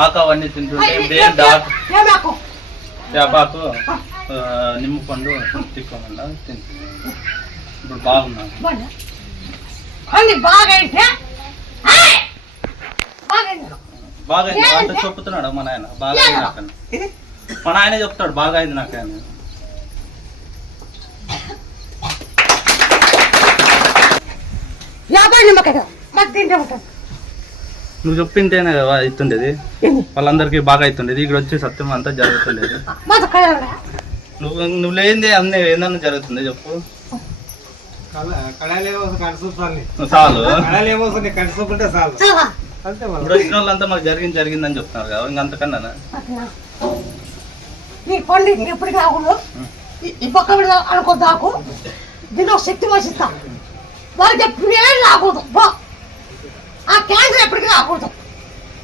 ఆకు అవన్నీ తింటుంటే వేపాకు నిమ్మపండు తిక్కమన్నా తింటుంది. ఇప్పుడు బాగున్నాను. బాగా అంటే చెప్తున్నాడు మా నాయన. బాగా అయింది నాకన్నా. మా నాయనే చెప్తాడు బాగా అయింది నాకన్నా. నువ్వు చెప్పింటేనే కదా అవుతుండేది, వాళ్ళందరికీ బాగా అవుతుండేది. ఇక్కడ వచ్చి సత్యం అంతా జరుగుతుండేది. నువ్వు లేనిదే అన్నీ ఏందన్నా జరుగుతుంది చెప్పు. చాలు ఇప్పుడు వచ్చిన వాళ్ళంతా మాకు జరిగిందని చెప్తున్నారు కదా, ఇంకంతకన్నా ఎప్పుడు కాకూడదు. ఈ పక్క అనుకోద్దాకు దీని ఒక శక్తి వసిస్తా. వాళ్ళకి ఎప్పుడే రాకూడదు. ఆ క్యాన్సర్ ఎప్పటికీ రాకూడదు.